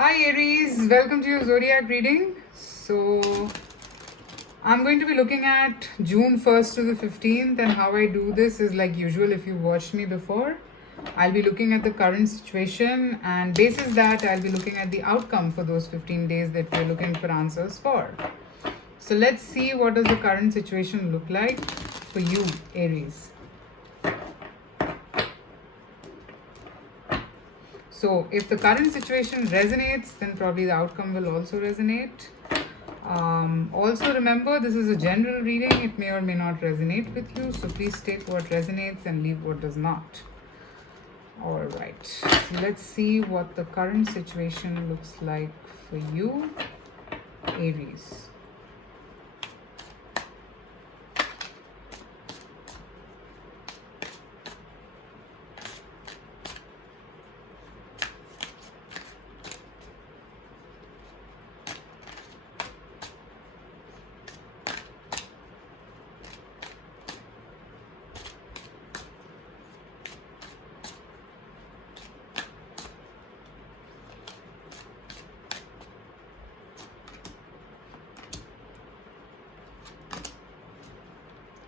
Hi Aries, welcome to your zodiac reading. So, I'm going to be looking at June 1st to the 15th, and how I do this is like usual. If you've watched me before, I'll be looking at the current situation, and basis that, I'll be looking at the outcome for those 15 days that we're looking for answers for. So, let's see what does the current situation look like for you, Aries. So, if the current situation resonates, then probably the outcome will also resonate. Also, remember this is a general reading, it may or may not resonate with you, so please take what resonates and leave what does not. Alright, so let's see what the current situation looks like for you, Aries.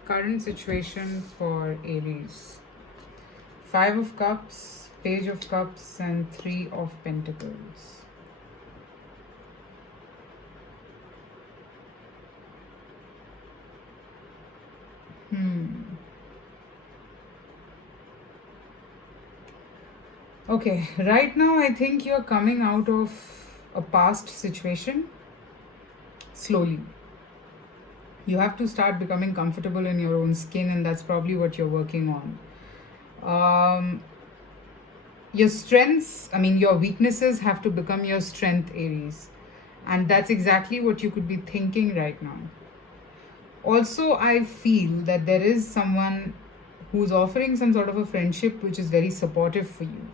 Current situation for Aries. 5 of Cups, Page of Cups, and 3 of Pentacles. Okay, right now I think you're coming out of a past situation slowly. You have to start becoming comfortable in your own skin, and that's probably what you're working on. Your strengths, your weaknesses have to become your strength, Aries. And that's exactly what you could be thinking right now. Also, I feel that there is someone who's offering some sort of a friendship which is very supportive for you.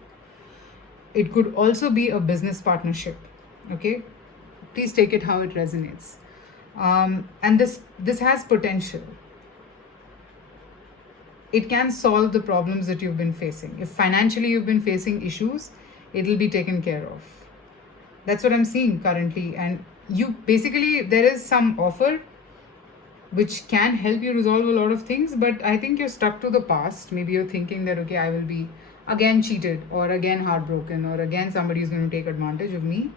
It could also be a business partnership. Okay, please take it how it resonates. And this has potential. It can solve the problems that you've been facing. If financially you've been facing issues, it'll be taken care of. That's what I'm seeing currently. And you basically, there is some offer which can help you resolve a lot of things, but I think you're stuck to the past. Maybe you're thinking that, okay, I will be again cheated, or again heartbroken, or again somebody is going to take advantage of me.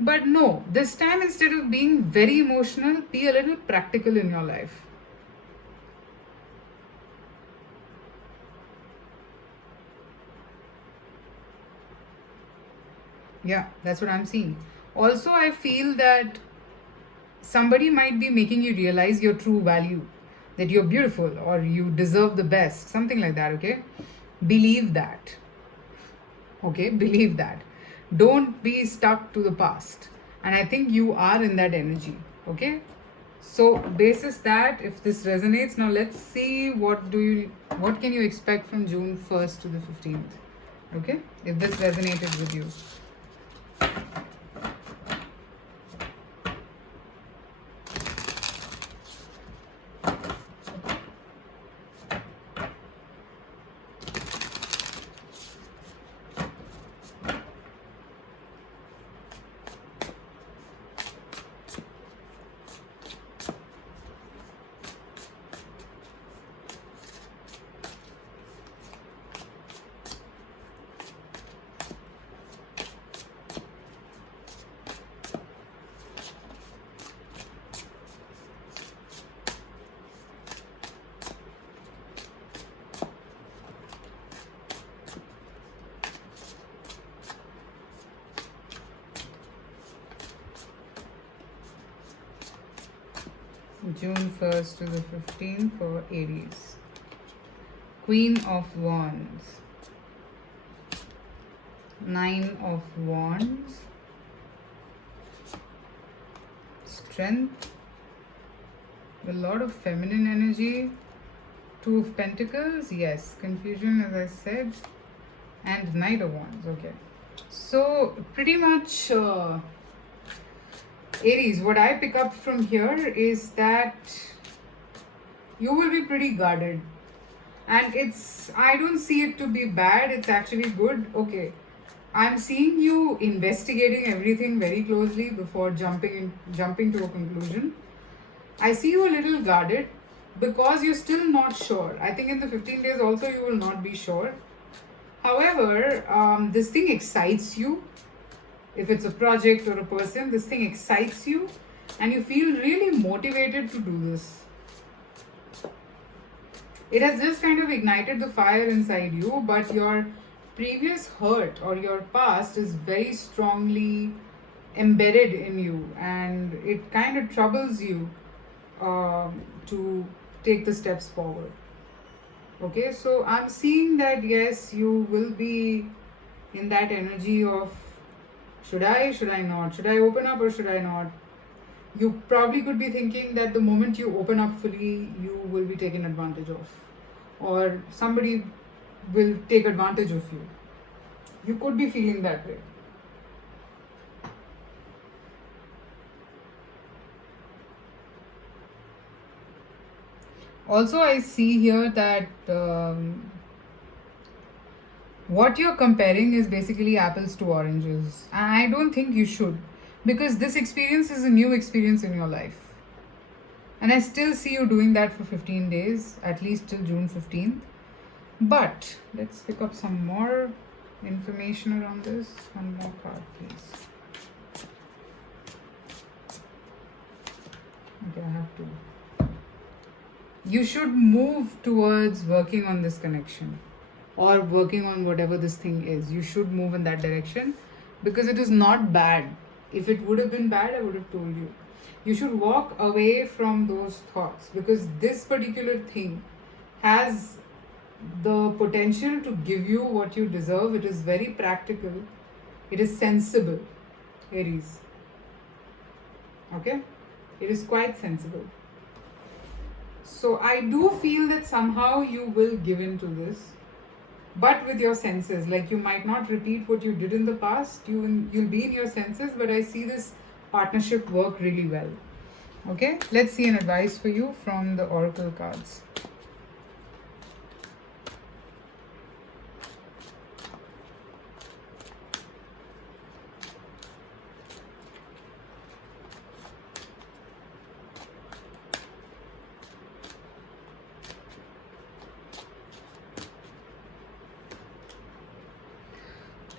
But no, this time instead of being very emotional, be a little practical in your life. Yeah, that's what I'm seeing. Also, I feel that somebody might be making you realize your true value, that you're beautiful or you deserve the best, something like that, okay? Believe that. Okay, believe that. Don't be stuck to the past. And I think you are in that energy, okay? So, basis that, if this resonates, now let's see what can you expect from June 1st to the 15th, okay? If this resonated with you. June 1st to the 15th for Aries. Queen of Wands, 9 of Wands, Strength, a lot of feminine energy, 2 of Pentacles, yes, confusion as I said, and Knight of Wands, okay. So pretty much Aries, what I pick up from here is that you will be pretty guarded. And I don't see it to be bad, it's actually good. Okay. I'm seeing you investigating everything very closely before jumping to a conclusion. I see you a little guarded because you're still not sure. I think in the 15 days also you will not be sure. However, this thing excites you. If it's a project or a person, this thing excites you and you feel really motivated to do this. It has just kind of ignited the fire inside you, but your previous hurt or your past is very strongly embedded in you and it kind of troubles you to take the steps forward. Okay, so I'm seeing that yes, you will be in that energy of should I not? Should I open up or should I not? You probably could be thinking that the moment you open up fully, you will be taken advantage of, or somebody will take advantage of you. You could be feeling that way. Also, I see here that what you're comparing is basically apples to oranges. And I don't think you should, because this experience is a new experience in your life. And I still see you doing that for 15 days, at least till June 15th. But let's pick up some more information around this. One more card, please. Okay, I have to. You should move towards working on this connection or working on whatever this thing is. You should move in that direction because it is not bad. If it would have been bad, I would have told you. You should walk away from those thoughts because this particular thing has the potential to give you what you deserve. It is very practical, it is sensible, Aries. Okay, it is quite sensible. So I do feel that somehow you will give in to this, but with your senses. Like you might not repeat what you did in the past. You'll be in your senses, but I see this partnership work really well. Okay, let's see an advice for you from the oracle cards.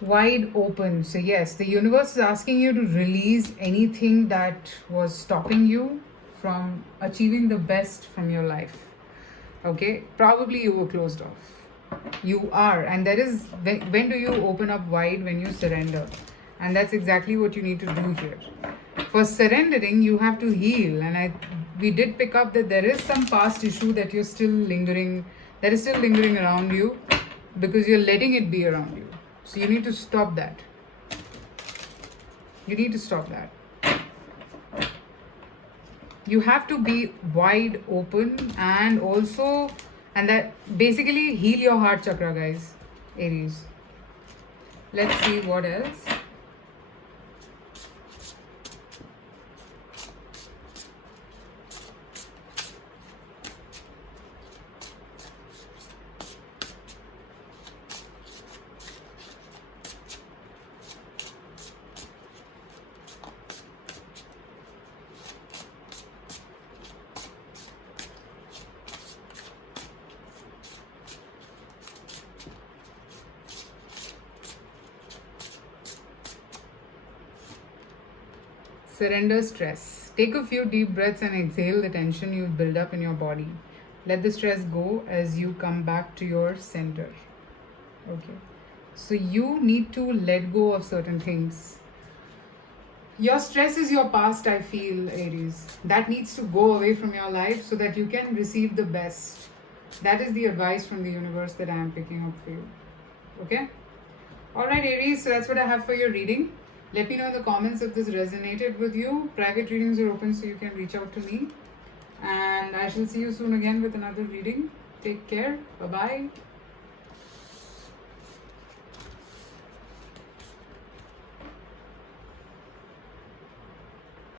Wide open. So yes, the universe is asking you to release anything that was stopping you from achieving the best from your life. Okay, probably you were closed off. You are, and there is when do you open up wide? When you surrender, and that's exactly what you need to do here. For surrendering, you have to heal, and we did pick up that there is some past issue that you're still lingering, that is still lingering around you, because you're letting it be around you. So you need to stop that. You need to stop that. You have to be wide open and also, and that basically heal your heart chakra, guys, Aries. Let's see what else. Surrender stress. Take a few deep breaths and exhale the tension you've built up in your body. Let the stress go as you come back to your center. Okay. So you need to let go of certain things. Your stress is your past, I feel, Aries. That needs to go away from your life so that you can receive the best. That is the advice from the universe that I am picking up for you. Okay? Alright, Aries, so that's what I have for your reading. Let me know in the comments if this resonated with you. Private readings are open so you can reach out to me. And I shall see you soon again with another reading. Take care. Bye-bye.